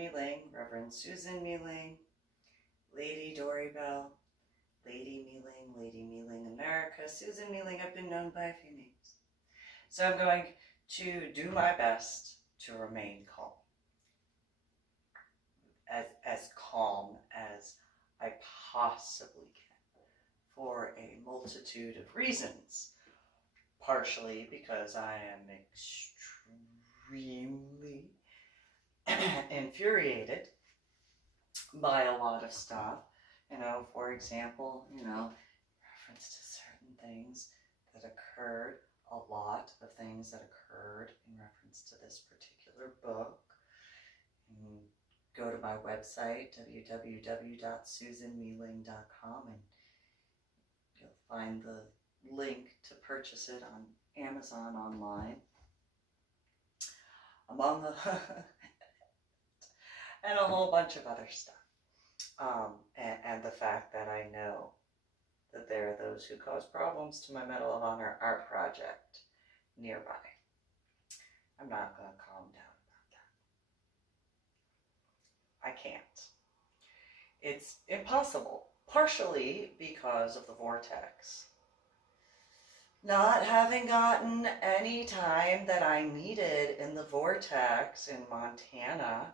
MeeLing, Reverend Susan MeeLing, Lady Dori Belle, Lady MeeLing America, Susan MeeLing. I've been known by a few names. So I'm going to do my best to remain calm. As calm as I possibly can for a multitude of reasons. Partially because I am extremely infuriated by a lot of stuff. You know, for example, reference to certain things that occurred, a lot of things that occurred in reference to this particular book. And go to my website, www.susanmeeling.com, and you'll find the link to purchase it on Amazon online. Among the and a whole bunch of other stuff. And the fact that I know that there are those who cause problems to my Medal of Honor art project nearby. I'm not going to calm down about that. I can't. It's impossible, partially because of the vortex. Not having gotten any time that I needed in the vortex in Montana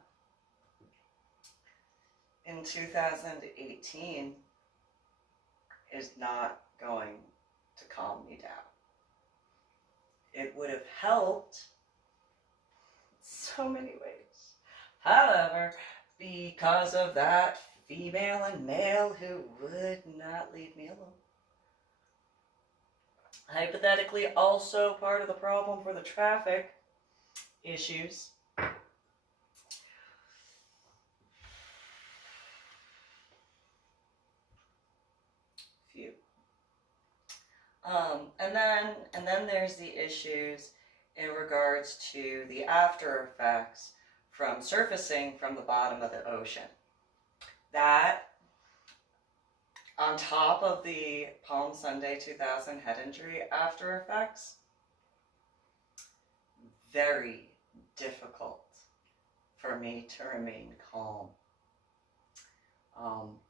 in 2018 is not going to calm me down. It would have helped in so many ways. However, because of that female and male who would not leave me alone. Hypothetically, also part of the problem for the traffic issues. Few. And then there's the issues in regards to the after effects from surfacing from the bottom of the ocean. That, on top of the Palm Sunday 2000 head injury after effects, very difficult for me to remain calm.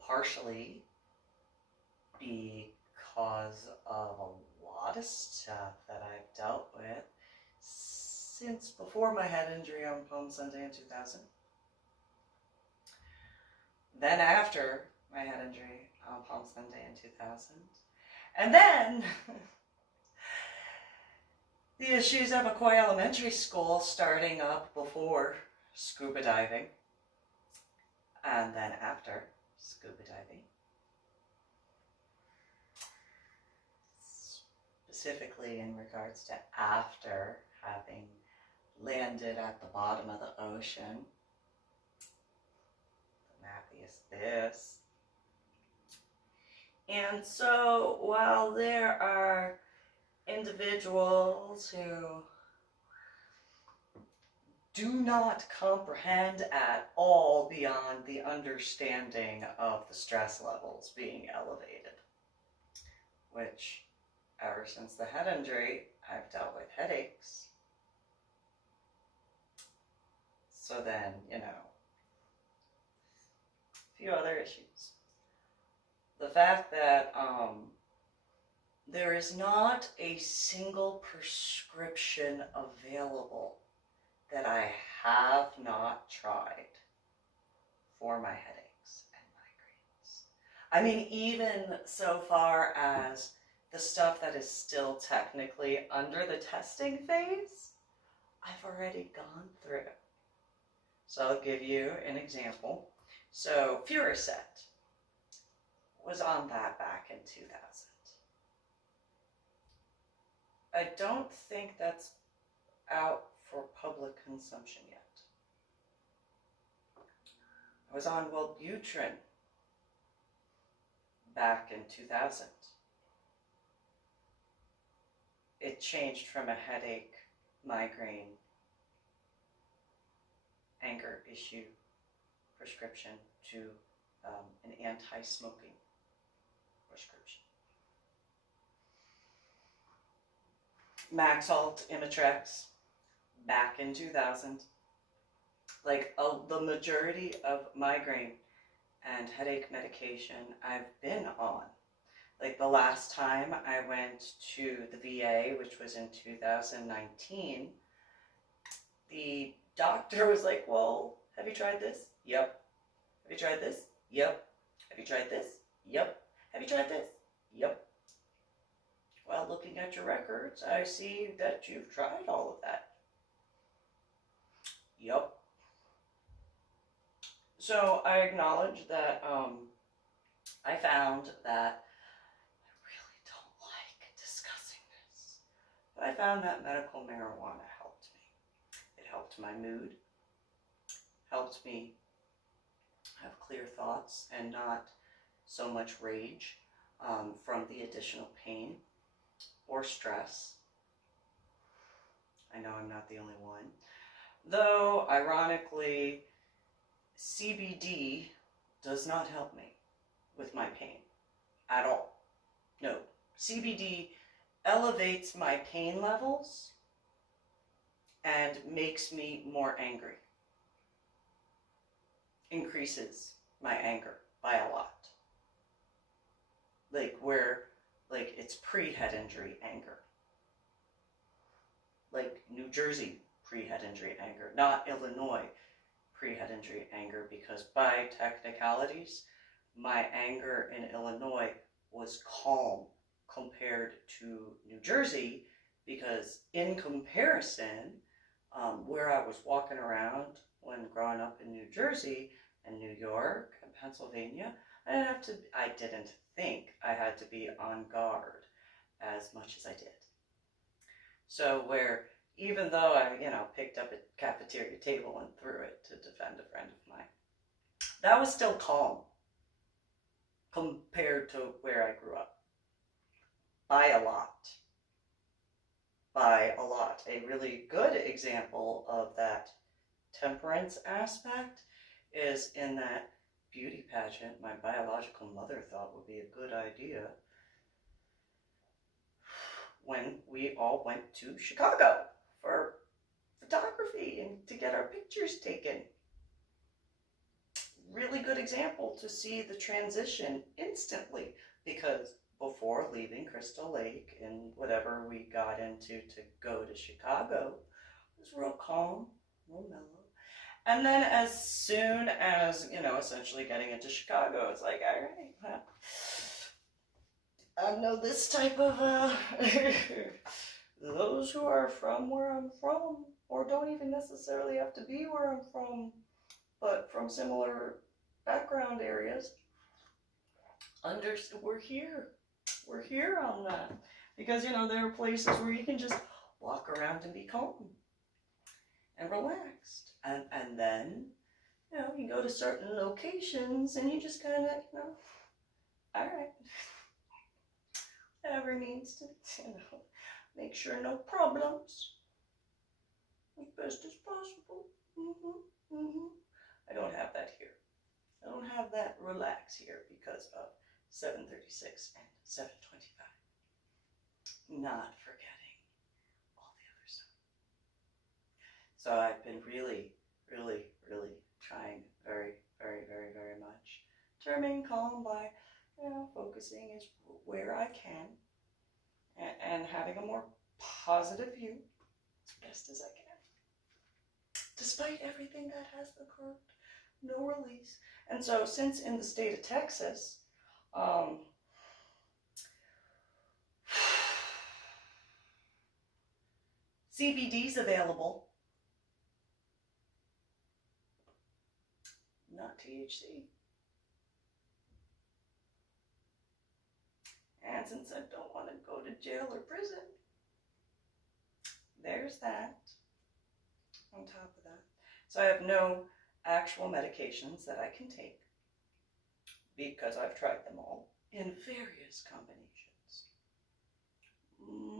Partially because of a lot of stuff that I've dealt with since before my head injury on Palm Sunday in 2000. Then after my head injury on Palm Sunday in 2000. And then the issues of McCoy Elementary School starting up before scuba diving. And then after scuba diving. Specifically in regards to after having landed at the bottom of the ocean. The Matthias Abyss. And so while there are individuals who do not comprehend at all beyond the understanding of the stress levels being elevated, which ever since the head injury, I've dealt with headaches. So then, a few other issues. The fact that there is not a single prescription available that I have not tried for my headaches and migraines. I mean, even so far as the stuff that is still technically under the testing phase, I've already gone through. So I'll give you an example. So Furicet was on that back in 2000. I don't think that's out for public consumption yet. I was on Wellbutrin back in 2000. It changed from a headache, migraine, anger issue prescription to an anti-smoking prescription. Maxalt Imitrex back in 2000. like the majority of migraine and headache medication I've been on. Like the last time I went to the VA, which was in 2019, the doctor was like, well, have you tried this? Yep. Have you tried this? Yep. Have you tried this? Yep. Have you tried this? Yep. Well, looking at your records, I see that you've tried all of that. Yep. So I acknowledge that I found that I really don't like discussing this, but I found that medical marijuana helped me. It helped my mood, helped me have clear thoughts and not so much rage from the additional pain or stress. I know I'm not the only one. Though, ironically, CBD does not help me with my pain at all. No, CBD elevates my pain levels and makes me more angry. Increases my anger by a lot. Like it's pre-head injury anger. Like New Jersey pre-head injury anger, not Illinois pre-head injury anger, because by technicalities, my anger in Illinois was calm compared to New Jersey, because in comparison, where I was walking around when growing up in New Jersey and New York and Pennsylvania, I didn't think I had to be on guard as much as I did. So where, even though I, picked up a cafeteria table and threw it to defend a friend of mine, that was still calm compared to where I grew up. By a lot. By a lot. A really good example of that temperance aspect is in that beauty pageant my biological mother thought would be a good idea when we all went to Chicago for photography and to get our pictures taken. Really good example to see the transition instantly, because before leaving Crystal Lake and whatever we got into to go to Chicago, it was real calm, real mellow. And then as soon as, essentially getting into Chicago, it's like, all right, well, I know this type of, those who are from where I'm from, or don't even necessarily have to be where I'm from, but from similar background areas, we're here on that. Because, there are places where you can just walk around and be calm and relaxed. And then, you go to certain locations and you just kind of, all right, whatever needs to, make sure no problems as best as possible. I don't have that here. I don't have that relax here because of 736 and 725. Not forgetting all the other stuff. So I've been really, really, really trying very, very, very, very much to remain calm by, focusing is where I can and having a more positive view as best as I can. Despite everything that has occurred, no release. And so since in the state of Texas, CBD's available, not THC. And since I don't want to go to jail or prison, there's that on top of that. So I have no actual medications that I can take because I've tried them all in various combinations,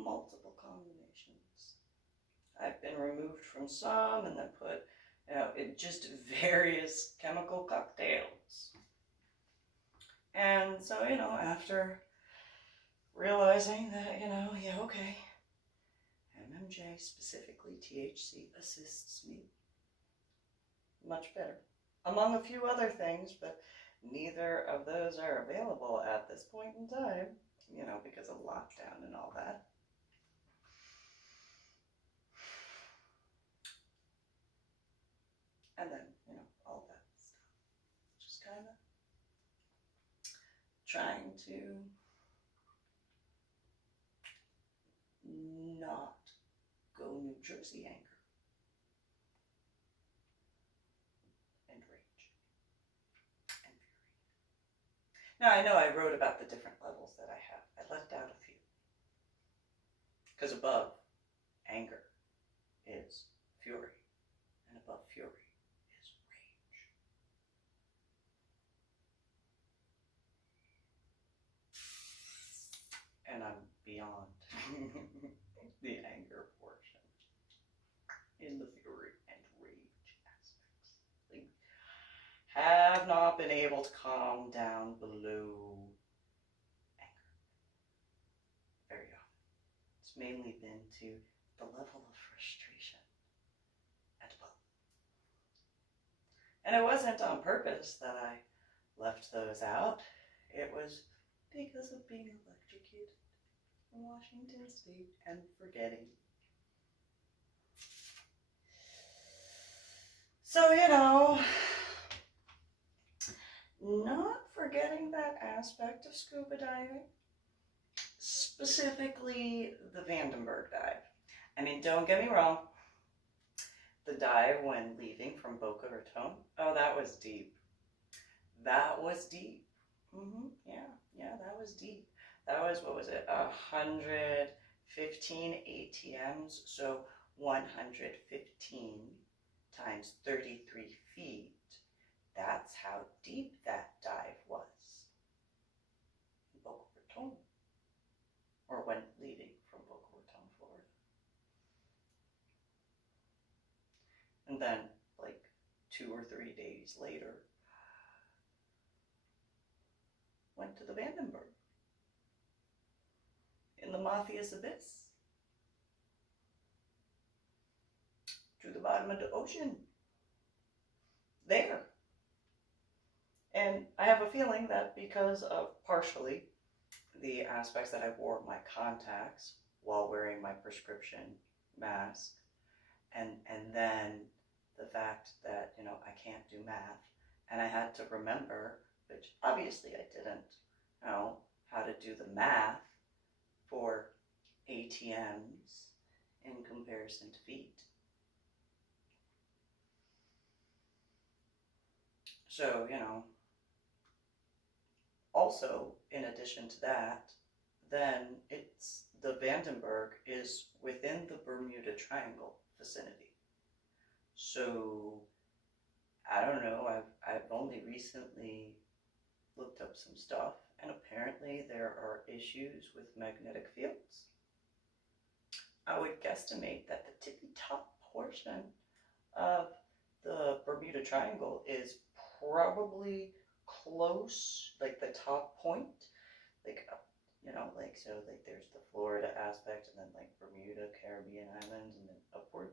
multiple combinations. I've been removed from some and then put, in just various chemical cocktails. And so, after realizing that, okay, MMJ, specifically THC, assists me much better. Among a few other things, but neither of those are available at this point in time, you know, because of lockdown and all that. And then, you know, all that stuff. Just kind of trying to not go New Jersey anger and rage and fury. Now, I know I wrote about the different levels that I have. I left out a few. Because above anger is fury, and above fury is rage. And I'm beyond the anger portion in the fury and rage aspects. Like, have not been able to calm down below anger very often. It's mainly been to the level of frustration and above. And it wasn't on purpose that I left those out. It was because of being electrocuted in Washington State and forgetting. So, you know, not forgetting that aspect of scuba diving, specifically the Vandenberg dive. I mean, don't get me wrong, the dive when leaving from Boca Raton, oh, that was deep. That was deep. Yeah, that was deep. That was, what was it, 115 ATMs, so 115 times 33 feet. That's how deep that dive was in Boca Raton, or when leaving from Boca Raton, Florida. And then, like 2 or 3 days later, went to the Vandenberg in the Matthias Abyss, to the bottom of the ocean, there. And I have a feeling that because of partially the aspects that I wore my contacts while wearing my prescription mask, and then the fact that, you know, I can't do math, and I had to remember, which obviously I didn't know how to do the math for ATMs in comparison to feet. So, you know, also, in addition to that, then it's the Vandenberg is within the Bermuda Triangle vicinity. So, I don't know, I've only recently looked up some stuff, and apparently there are issues with magnetic fields. I would guesstimate that the tippy top portion of the Bermuda Triangle is probably close, like the top point, like, you know, like, so like there's the Florida aspect, and then like Bermuda, Caribbean islands, and then upward,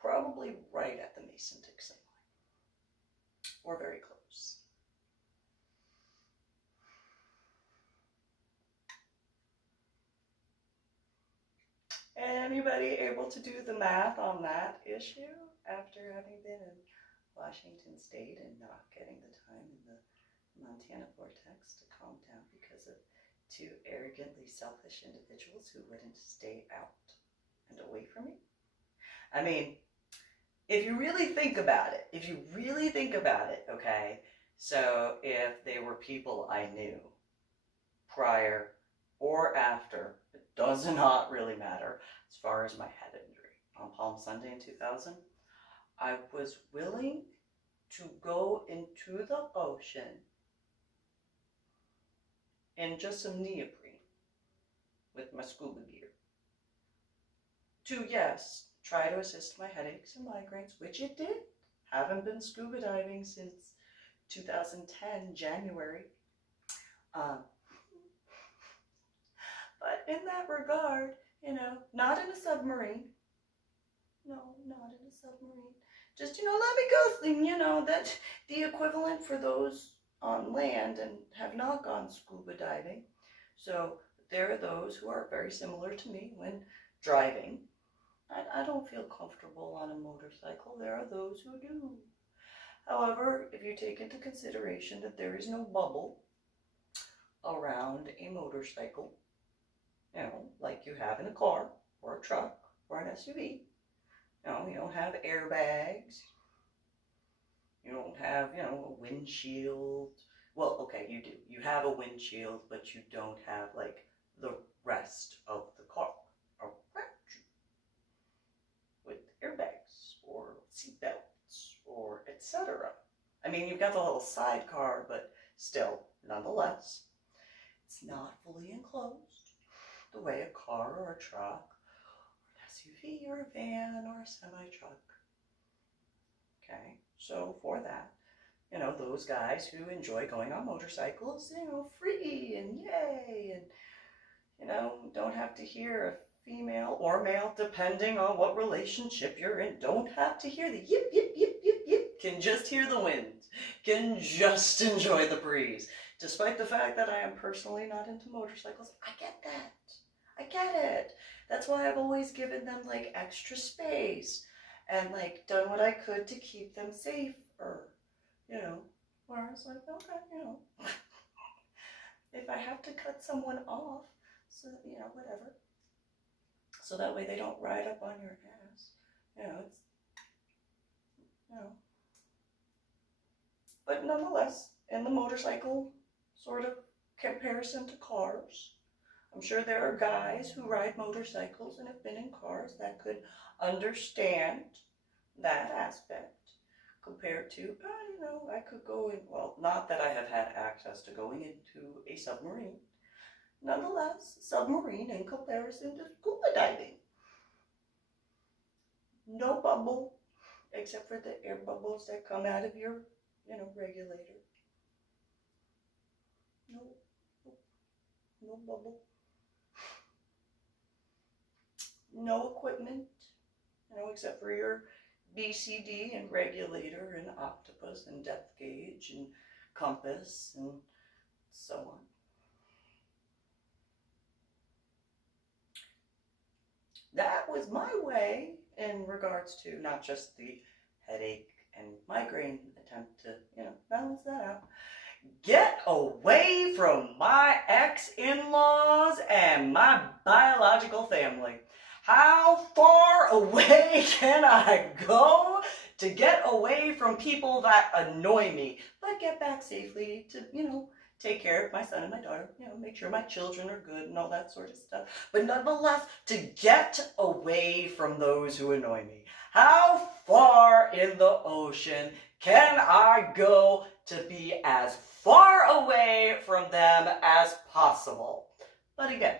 probably right at the Mason-Dixon line, or very close. Anybody able to do the math on that issue after having been in Washington State and not getting the time in the Montana vortex to calm down because of 2 arrogantly selfish individuals who wouldn't stay out and away from me? I mean, if you really think about it, okay, so if they were people I knew prior or after, it does not really matter as far as my head injury on Palm Sunday in 2000, I was willing to go into the ocean in just some neoprene with my scuba gear to, yes, try to assist my headaches and migraines, which it did. Haven't been scuba diving since 2010, January. But in that regard, you know, not in a submarine. No, not in a submarine. just, let me go, that the equivalent for those on land and have not gone scuba diving. So there are those who are very similar to me when driving. I don't feel comfortable on a motorcycle. There are those who do. However, if you take into consideration that there is no bubble around a motorcycle, like you have in a car or a truck or an SUV, you don't have airbags. You don't have, a windshield. Well, okay, you do. You have a windshield, but you don't have, like, the rest of the car around you with airbags or seatbelts or etc. I mean, you've got the little sidecar, but still, nonetheless, it's not fully enclosed the way a car or a truck or an SUV or a van or a semi-truck. Okay, so for that, those guys who enjoy going on motorcycles, free and yay, and, don't have to hear a female or male, depending on what relationship you're in, don't have to hear the yip, yip, yip, yip, yip, can just hear the wind, can just enjoy the breeze. Despite the fact that I am personally not into motorcycles, I get that. I get it. That's why I've always given them, like, extra space and, like, done what I could to keep them safer, where it's like, okay, if I have to cut someone off, so, whatever, so that way they don't ride up on your ass, it's, but nonetheless, in the motorcycle sort of comparison to cars, I'm sure there are guys who ride motorcycles and have been in cars that could understand that aspect compared to, I could go in, well, not that I have had access to going into a submarine. Nonetheless, submarine in comparison to scuba diving. No bubble, except for the air bubbles that come out of your, regulator. No bubble. No equipment, except for your BCD and regulator and octopus and depth gauge and compass and so on. That was my way in regards to not just the headache and migraine attempt to, balance that out. Get away from my ex-in-laws and my biological family. How far away can I go to get away from people that annoy me, but get back safely to, take care of my son and my daughter, make sure my children are good and all that sort of stuff. But nonetheless, to get away from those who annoy me. How far in the ocean can I go to be as far away from them as possible? But again,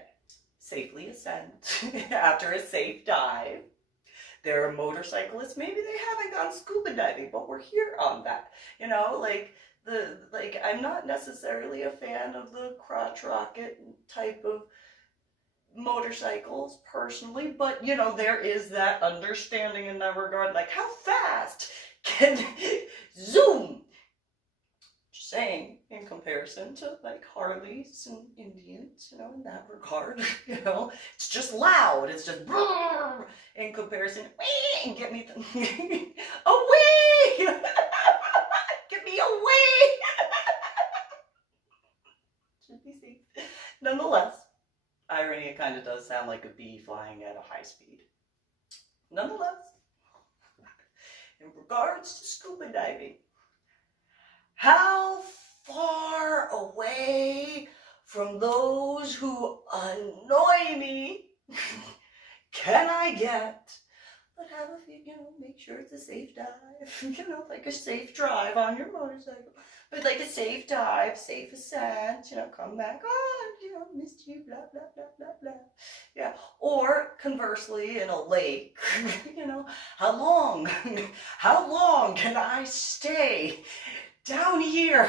safely ascend after a safe dive. There are motorcyclists, maybe they haven't gone scuba diving, but we're here on that. I'm not necessarily a fan of the crotch rocket type of motorcycles personally, but there is that understanding in that regard, like how fast can zoom, just saying, in comparison to like Harleys and Indians, in that regard, it's just loud, it's just in comparison, and get me away, get me away. Should be safe. Nonetheless, irony, it kind of does sound like a bee flying at a high speed. Nonetheless, in regards to scuba diving, how far away from those who annoy me can I get? But have a few, make sure it's a safe dive, like a safe drive on your motorcycle. But like a safe dive, safe ascent, come back on, missed you, blah, blah, blah, blah, blah. Yeah, or conversely in a lake, how long can I stay down here?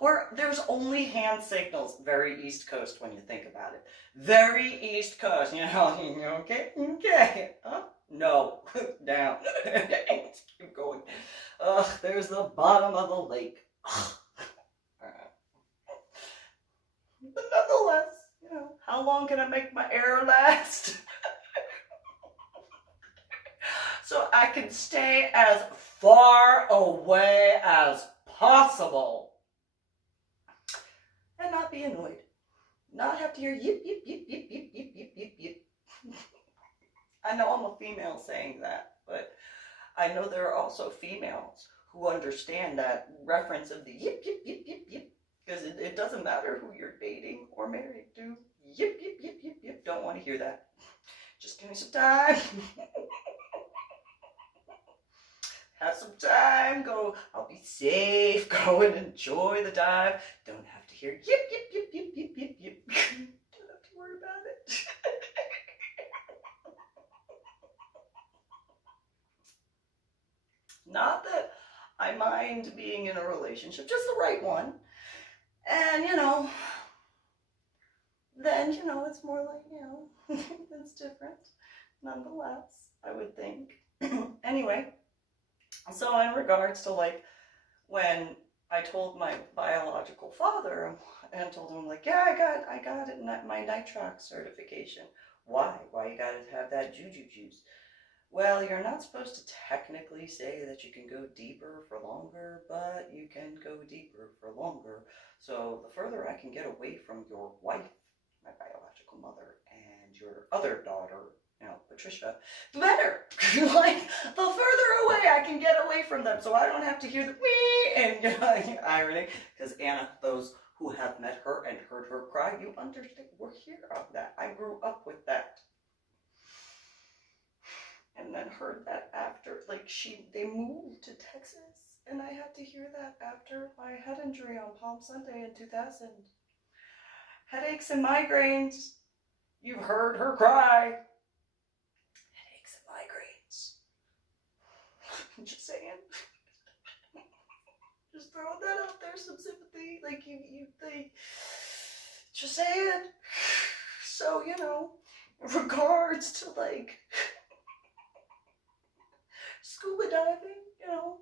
Or there's only hand signals, very East Coast when you think about it. Very East Coast, okay, No, down. Let's keep going. Ugh, there's the bottom of the lake. But nonetheless, you know, how long can I make my air last? So I can stay as far away as possible and not be annoyed. Not have to hear yip, yip, yip, yip, yip, yip, yip, yip, yip. I know I'm a female saying that, but I know there are also females who understand that reference of the yip, yip, yip, yip, yip, because it doesn't matter who you're dating or married to. Yip, yip, yip, yip, yip. Don't want to hear that. Just give me some time. Have some time. Go. I'll be safe. Go and enjoy the dive. Don't have to hear yip, yip, yip, yip, yip, yip, yip. Don't have to worry about it. Not that I mind being in a relationship, just the right one. And, you know, then, you know, it's more like, you know, it's different. Nonetheless, I would think. Anyway, so in regards to, like, when I told my biological father and told him, like, yeah, I got it, my nitrox certification. Why? Why you gotta have that juju juice? Well, you're not supposed to technically say that you can go deeper for longer, but you can go deeper for longer. So the further I can get away from your wife, my biological mother, and your other daughter, you know, Patricia, the better. Like, the further away I can get away from them, so I don't have to hear the wee and irony. Because Anna, those who have met her and heard her cry, you understand. We're here on that. I grew up with that. And then heard that after, like, they moved to Texas, and I had to hear that after my head injury on Palm Sunday in 2000. Headaches and migraines. You've heard her cry. Headaches and migraines. I'm just saying. Just throwing that out there, some sympathy. Like, they just saying. So, you know, in regards to, like, scuba diving, you know,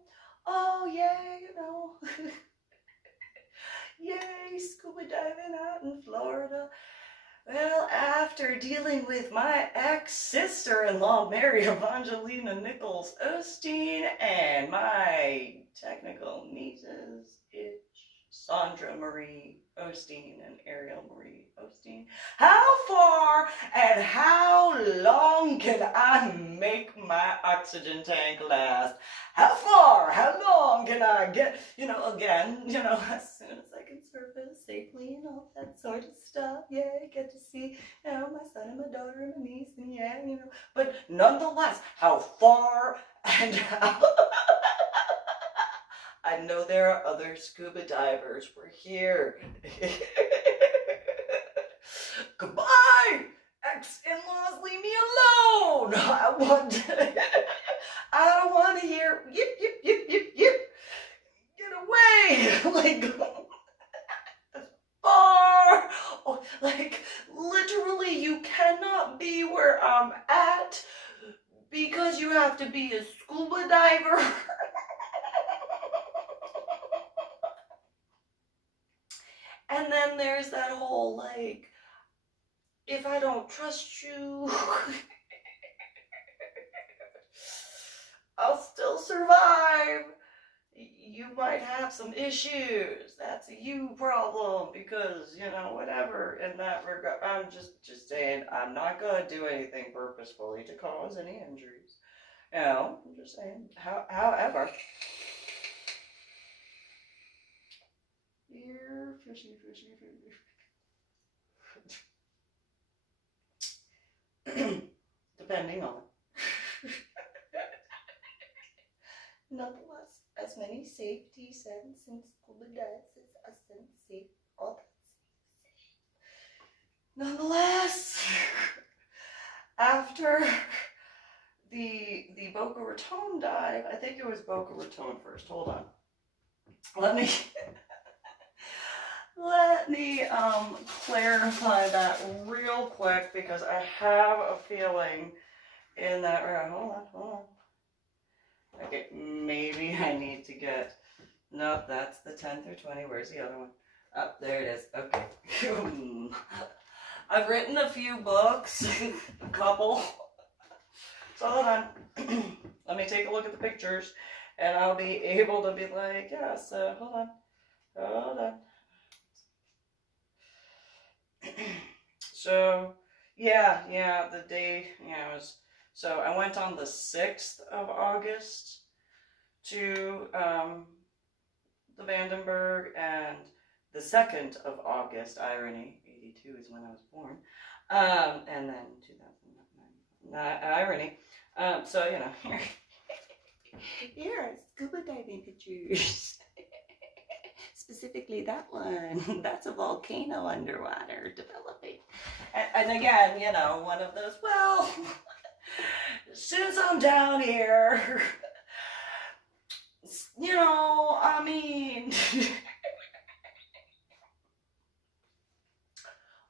oh yeah, you know, yay, scuba diving out in Florida. Well, after dealing with my ex-sister-in-law, Mary Evangelina Nichols Osteen, and my technical nieces, Sandra Marie Osteen and Ariel Marie Osteen. How far and how long can I make my oxygen tank last? How far, how long can I get, you know, again, you know, as soon as I can surface safely and all that sort of stuff. Yeah, I get to see, you know, my son and my daughter and my niece, and yeah, you know, but nonetheless, how far and how... I know there are other scuba divers. We're here. Goodbye! Ex-in-laws, leave me alone! I don't want to hear yip, yip, yip, yip, yip. Get away! Like, far! Oh, like, literally, you cannot be where I'm at because you have to be a scuba diver. And then there's that whole, like, if I don't trust you, I'll still survive. You might have some issues. That's a you problem because, you know, whatever in that regard. I'm just saying I'm not going to do anything purposefully to cause any injuries. You know, I'm just saying. However... Here, fishy. Depending on. Nonetheless, as many safety sense and scuba dives as a sense safe, all that's safe. Nonetheless, after the Boca Raton dive, I think it was Boca Raton first. Hold on. Let me clarify that real quick because I have a feeling in that row. Hold on. Okay, maybe I need to get, nope, that's the 10 through 20. Where's the other one? Oh, there it is. Okay. I've written a few books, a couple. So hold on. Let me take a look at the pictures and I'll be able to be like, yes, hold on. So, yeah, the day, yeah, was, so I went on the 6th of August to the Vandenberg, and the 2nd of August, irony, 82 is when I was born, and then 2009, irony, so, you know, here are scuba diving pictures. Specifically that one, that's a volcano underwater developing. And again, you know, one of those, well, since I'm down here, you know, I mean,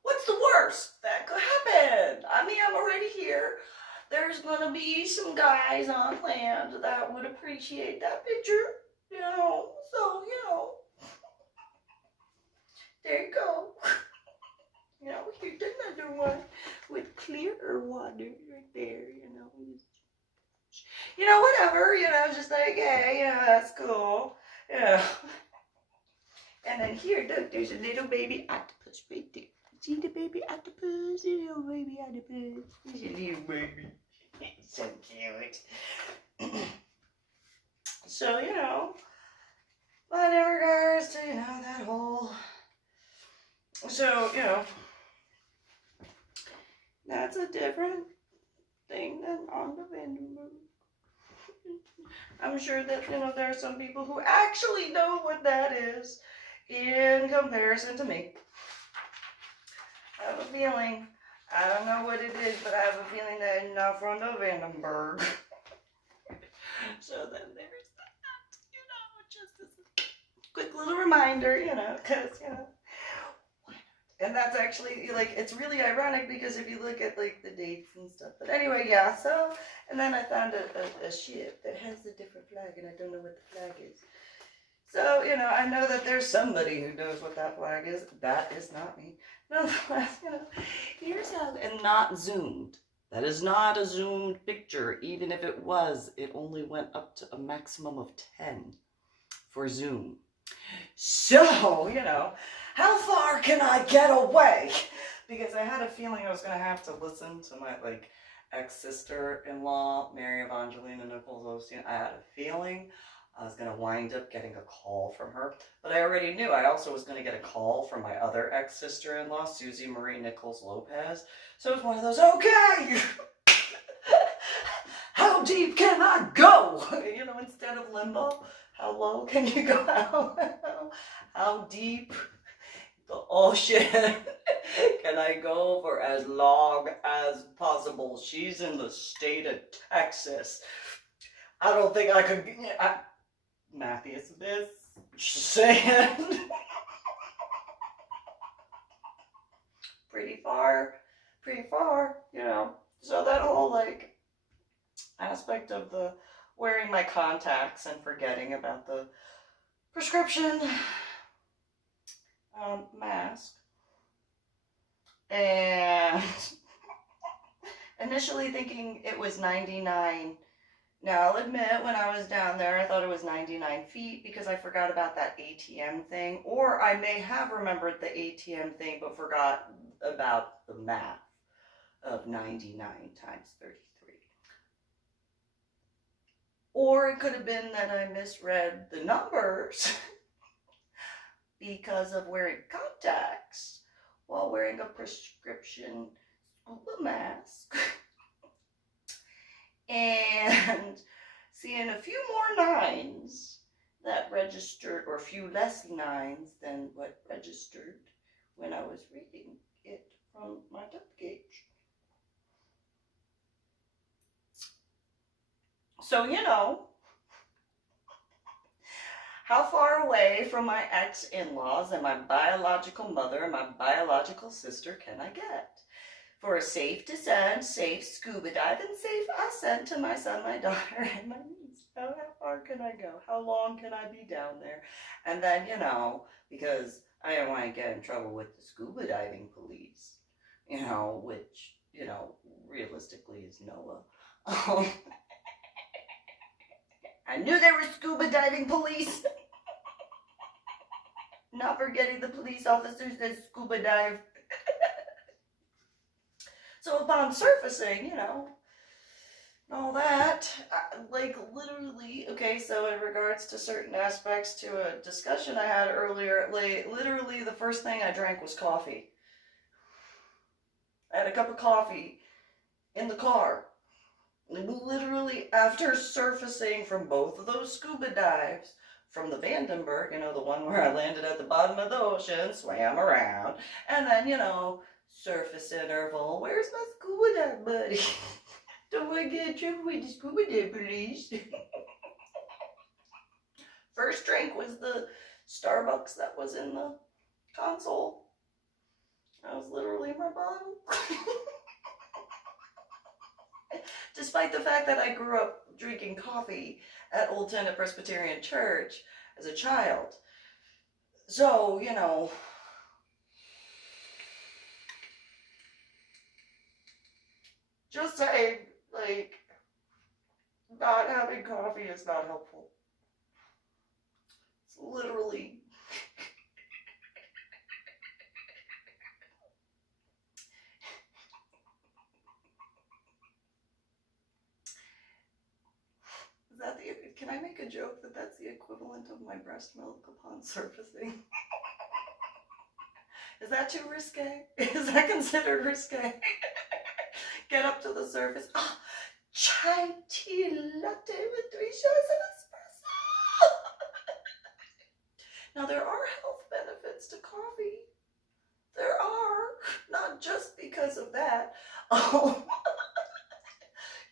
what's the worst that could happen? I mean, I'm already here. There's gonna be some guys on land that would appreciate that picture, you know, so, you know. There you go. You know, here's another one with clearer water right there, you know. You know, whatever, you know, just like, hey, yeah, that's cool. Yeah. And then here, look, there's a little baby octopus right there. See the baby octopus? The little baby octopus. He's a little baby. So cute. So, you know, but in regards to, you know, that whole... So, you know, that's a different thing than on the Vandenberg. I'm sure that, you know, there are some people who actually know what that is in comparison to me. I have a feeling, I don't know what it is, but I have a feeling that it's not from the Vandenberg. So then there's that, you know, just as a quick little reminder, you know, because, you know. And that's actually, like, it's really ironic because if you look at, like, the dates and stuff. But anyway, yeah, so, and then I found a ship that has a different flag, and I don't know what the flag is. So, you know, I know that there's somebody who knows what that flag is. That is not me. Nonetheless, you know, here's how, and not zoomed. That is not a zoomed picture. Even if it was, it only went up to a maximum of 10 for zoom. So, you know, how far can I get away? Because I had a feeling I was going to have to listen to my, like, ex-sister-in-law, Mary Evangelina Nichols Osteen. I had a feeling I was going to wind up getting a call from her. But I already knew I also was going to get a call from my other ex-sister-in-law, Susie Marie Nichols Lopez. So it was one of those, okay, how deep can I go? You know, instead of limbo, how low can you go? How deep the ocean can I go for as long as possible? She's in the state of Texas. I don't think I could, Matthias Abyss, just saying. Pretty far, you know. So that whole, like, aspect of the wearing my contacts and forgetting about the prescription mask. And initially thinking it was 99. Now, I'll admit, when I was down there, I thought it was 99 feet because I forgot about that ATM thing. Or I may have remembered the ATM thing but forgot about the math of 99 times 33. Or it could have been that I misread the numbers because of wearing contacts while wearing a prescription SCUBA mask. And seeing a few more nines that registered, or a few less nines than what registered when I was reading it from my depth gauge. So, you know, how far away from my ex-in-laws and my biological mother and my biological sister can I get? for a safe descent, safe scuba dive, and safe ascent to my son, my daughter, and my niece. How far can I go? How long can I be down there? And then, you know, because I don't want to get in trouble with the scuba diving police, you know, which, you know, realistically is NOAA. I knew there were scuba diving police. Not forgetting the police officers that scuba dive. So upon surfacing, you know, all that, like literally, okay, so in regards to certain aspects to a discussion I had earlier, like literally the first thing I drank was coffee. I had a cup of coffee in the car. Literally after surfacing from both of those scuba dives, from the Vandenberg, you know, the one where I landed at the bottom of the ocean, swam around, and then, you know, surface interval. Where's my scuba dive buddy? Don't want to get in trouble with the scuba dive police. First drink was the Starbucks that was in the console. That was literally my bottle. Despite the fact that I grew up drinking coffee at Old Tennant Presbyterian Church as a child. So, you know, just saying, like, not having coffee is not helpful. It's literally... Can I make a joke that that's the equivalent of my breast milk upon surfacing? Is that too risque? Is that considered risque? Get up to the surface. Ah, chai tea latte with 3 shots of espresso. Now there are health benefits to coffee. There are, not just because of that.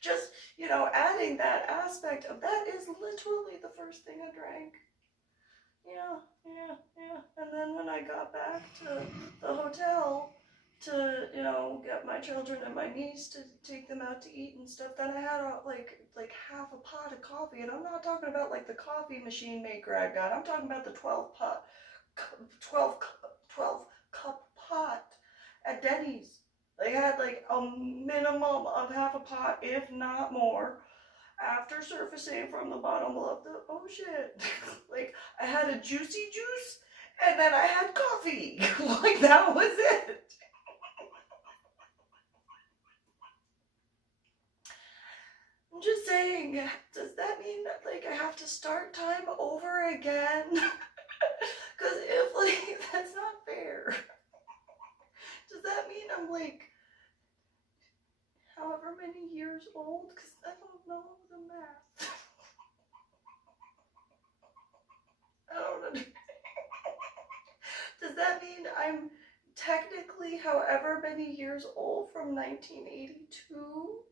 Just, you know, adding that aspect of that is literally the first thing I drank. Yeah. And then when I got back to the hotel to, you know, get my children and my niece to take them out to eat and stuff, then I had like half a pot of coffee. And I'm not talking about like the coffee machine maker I got. I'm talking about the 12 cup pot at Denny's. They had like a minimum of half a pot, if not more, after surfacing from the bottom of the ocean. Like, I had a juicy juice, and then I had coffee. Like, that was it. I'm just saying, does that mean that, like, I have to start time over again? Because if, like, that's not fair. Does that mean I'm, like, however many years old? Because I don't know the math. I don't understand. Does that mean I'm technically however many years old from 1982?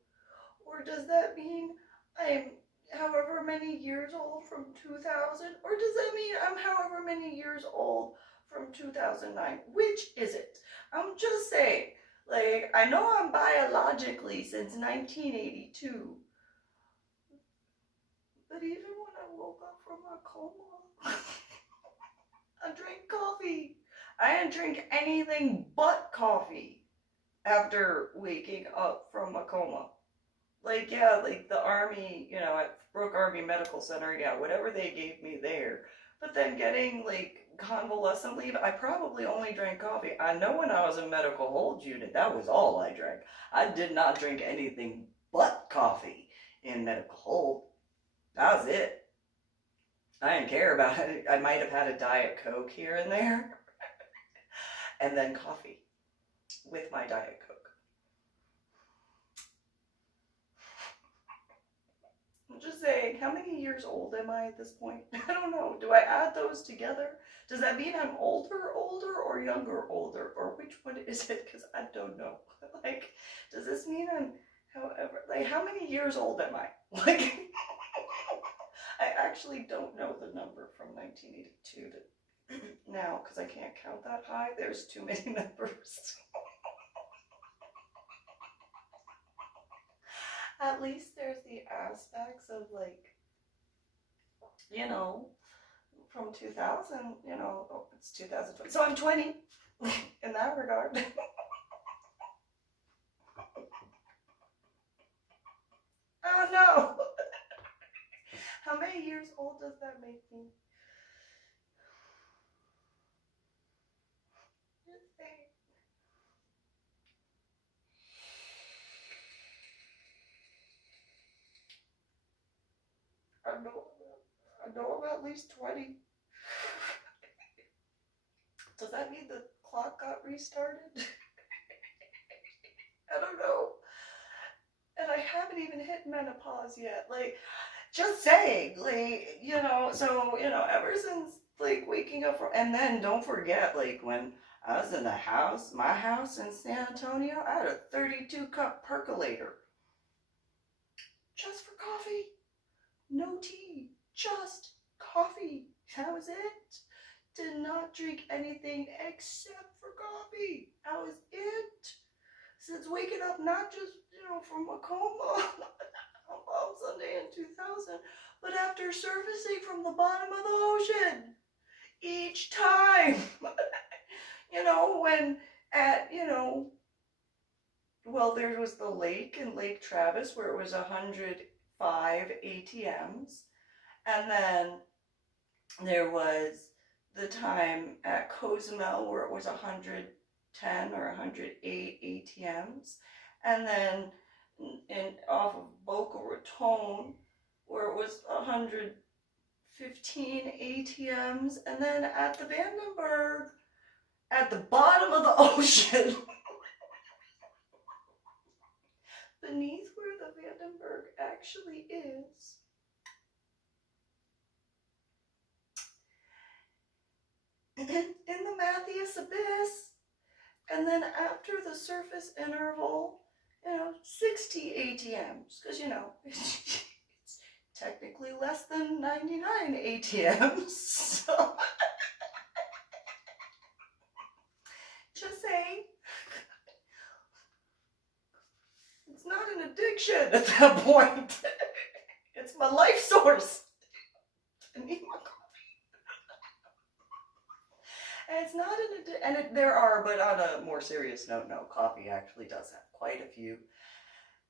Or does that mean I'm however many years old from 2000? Or does that mean I'm however many years old from 2009? Which is it? I'm just saying. Like, I know I'm biologically since 1982, but even when I woke up from a coma, I drank coffee. I didn't drink anything but coffee after waking up from a coma. Like, yeah, like the Army, you know, at Brooke Army Medical Center, yeah, whatever they gave me there. But then getting, like, convalescent leave, I probably only drank coffee. I know when I was in medical hold unit, that was all I drank. I did not drink anything but coffee in medical hold. That was it. I didn't care about it. I might have had a Diet Coke here and there. And then coffee with my Diet Coke. I'm just saying, how many years old am I at this point? I don't know. Do I add those together? Does that mean I'm older, or younger, older? Or which one is it? Because I don't know. Like, does this mean I'm however, like, how many years old am I? Like, I actually don't know the number from 1982 to now, because I can't count that high. There's too many numbers. At least there's the aspects of like, you know, from 2000, you know, oh, it's 2020. So I'm 20 in that regard. Oh no! How many years old does that make me? Just saying. I know I'm at least 20. Does that mean the clock got restarted? I don't know. And I haven't even hit menopause yet. Like, just saying, like, you know, so, you know, ever since, like, waking up from, and then don't forget, like, when I was in the house, my house in San Antonio, I had a 32-cup percolator. Just for coffee. No tea. Just coffee. That was it. Did not drink anything except for coffee. That was it. Since waking up, not just, you know, from a coma on Palm Sunday in 2000, but after surfacing from the bottom of the ocean each time. You know, when at, you know, well, there was the lake in Lake Travis where it was 105 ATMs. And then there was the time at Cozumel where it was 110 or 108 ATMs. And then off of Boca Raton where it was 115 ATMs. And then at the Vandenberg, at the bottom of the ocean, beneath where the Vandenberg actually is, in the Matthias Abyss, and then after the surface interval, you know, 60 ATMs, because, you know, it's technically less than 99 ATMs, so just saying, it's not an addiction at that point. It's my life source. I need my coffee. And it's not an addiction, and there are, but on a more serious note, no, coffee actually does have quite a few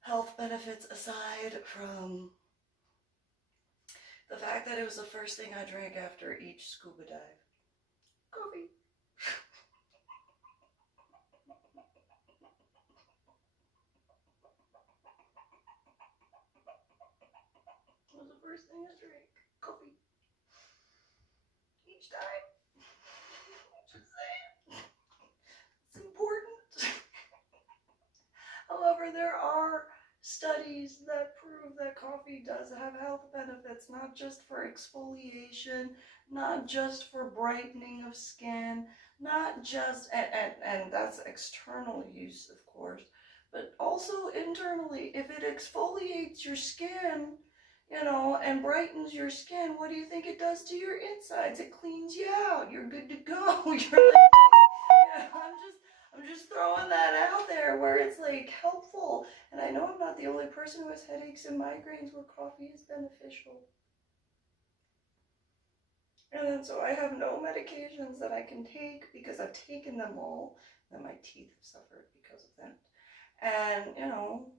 health benefits aside from the fact that it was the first thing I drank after each scuba dive. Coffee. What was the first thing I drank? Coffee. Each time. Just saying. It's important. However, there are studies that prove that coffee does have health benefits, not just for exfoliation, not just for brightening of skin, not just, and that's external use, of course, but also internally. If it exfoliates your skin, you know, and brightens your skin, what do you think it does to your insides? It cleans you out. You're good to go. You're like, yeah, I'm just throwing that out there where it's like helpful. And I know I'm not the only person who has headaches and migraines where coffee is beneficial. And then so I have no medications that I can take because I've taken them all, and my teeth have suffered because of that. And, you know,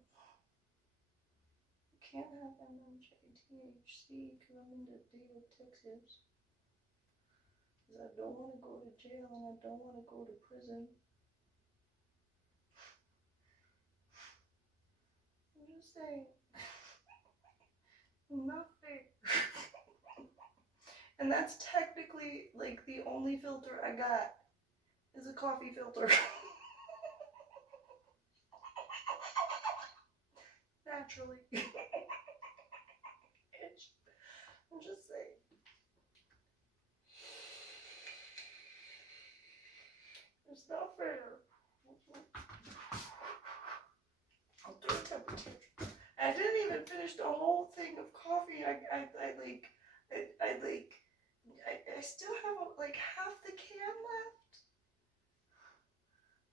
I can't have MMJ, THC because I'm in the state of Texas. Because I don't want to go to jail and I don't want to go to prison. I'm just saying. Nothing. And that's technically like the only filter I got is a coffee filter. Naturally. I'm just saying. It's not fair. I'll do a temperature. I didn't even finish the whole thing of coffee. I still have like half the can left.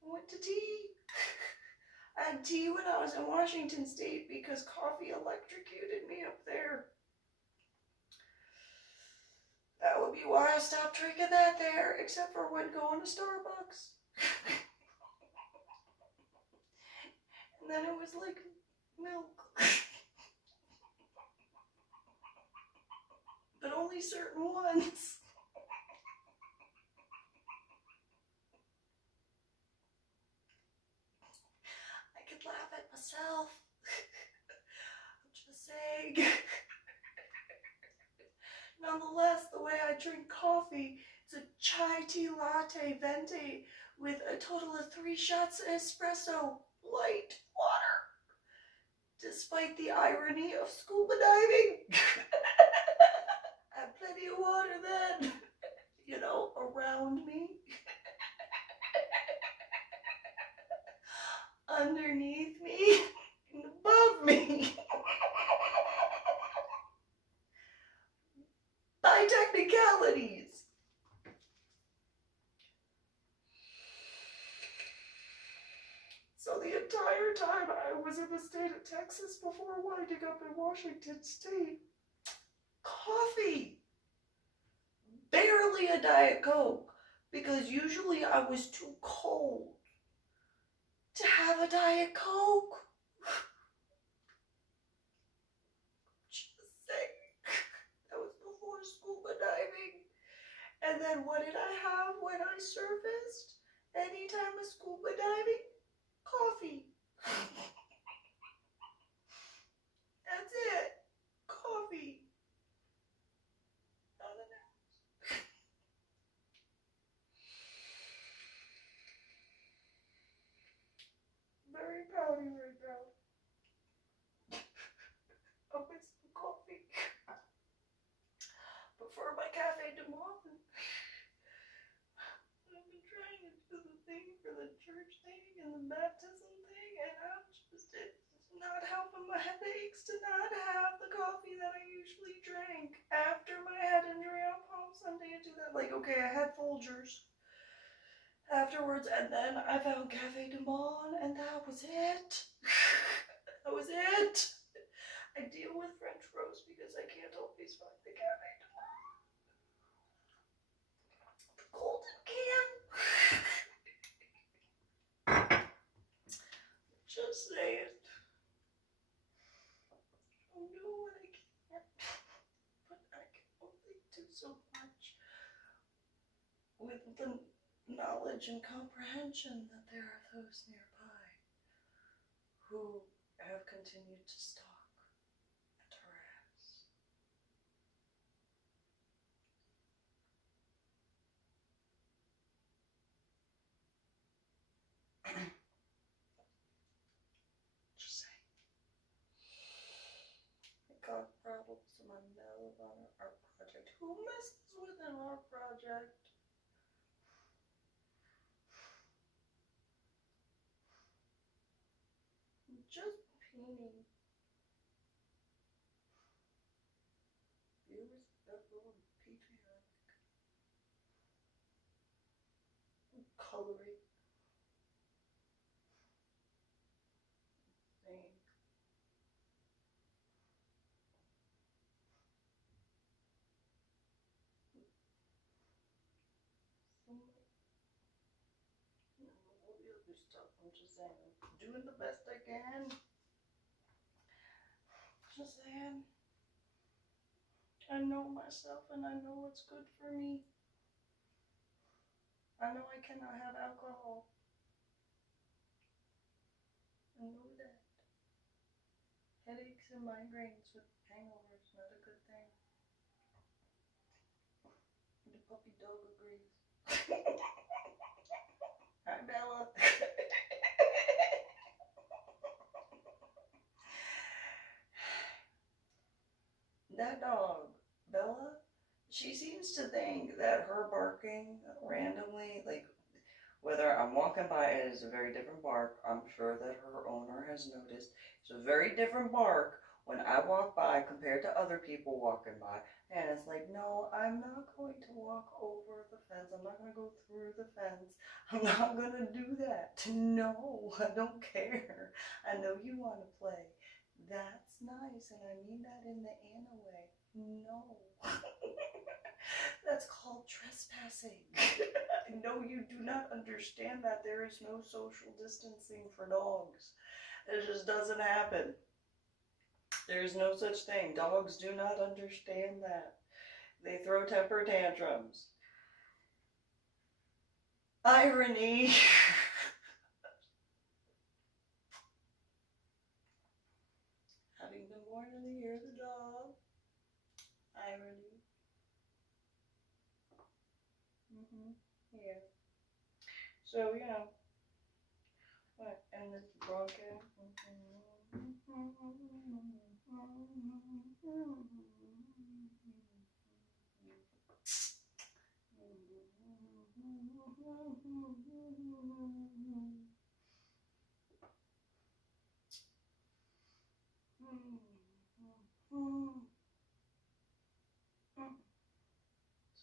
I went to tea. I had tea tea when I was in Washington State because coffee electrocuted me up there. That would be why I stopped drinking that there, except for when going to Starbucks. And then it was like milk. But only certain ones. I could laugh at myself. I'm just saying. Nonetheless, the way I drink coffee, it's a chai tea latte venti with a total of 3 shots of espresso, light water. Despite the irony of scuba diving, I had plenty of water then, you know, around me, underneath me, and above me. By technicalities. So the entire time I was in the state of Texas before winding up in Washington State, coffee. Barely a Diet Coke, because usually I was too cold to have a Diet Coke. Scuba diving. And then what did I have when I surfaced? Anytime of scuba diving? Coffee. That's it. Coffee. Nothing else. Very pouty right now. I miss the coffee. For my Cafe du Monde, I've been trying to do the thing for the church thing and the baptism thing, and it's not helping my headaches to not have the coffee that I usually drank after my head injury on Palm Sunday and do that. Like, okay, I had Folgers afterwards, and then I found Cafe du Monde, and that was it. That was it. I deal with French roast because I can't always find the Cafe du Monde. Golden can. Just saying. I know what I can't, but I can only do so much with the knowledge and comprehension that there are those nearby who have continued to stalk and harass. Just saying. I got problems in my mail on our art project. Who messes with an art project? I'm just painting. Viewers, that little patriotic. Coloring. Thing. All the other stuff, I'm just saying, doing the best I can. Just saying, I know myself and I know what's good for me. I know I cannot have alcohol. I know that. Headaches and migraines with hangovers, not a good thing. The puppy dog agrees. Hi, Bella. That dog, Bella, she seems to think that her barking randomly, like, whether I'm walking by, it is a very different bark. I'm sure that her owner has noticed. It's a very different bark when I walk by compared to other people walking by. And it's like, no, I'm not going to walk over the fence. I'm not going to go through the fence. I'm not going to do that. No, I don't care. I know you want to play. That's nice, and I mean that in the Anna way. No. That's called trespassing. No, you do not understand that there is no social distancing for dogs. It just doesn't happen. There's no such thing. Dogs do not understand that. They throw temper tantrums. Irony. Having been born in the year of the dog. Irony. Yeah. So, you know. What? And this broadcast.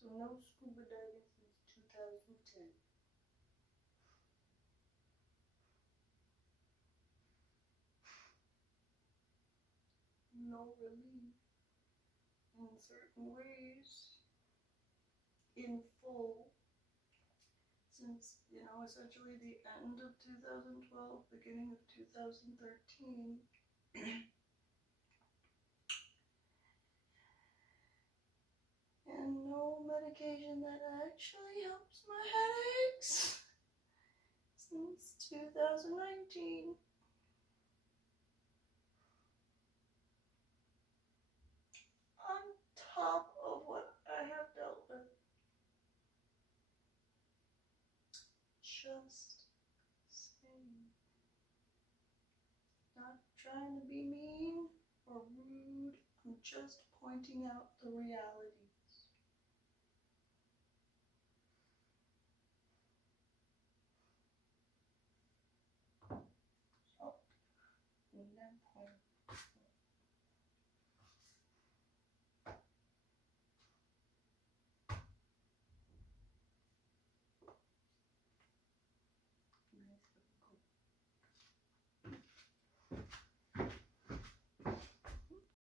So no scuba diving since 2010. No relief in certain ways, in full, since, you know, essentially the end of 2012, beginning of 2013. And no medication that actually helps my headaches since 2019. On top of what I have dealt with. Just saying. Not trying to be mean or rude. I'm just pointing out the reality.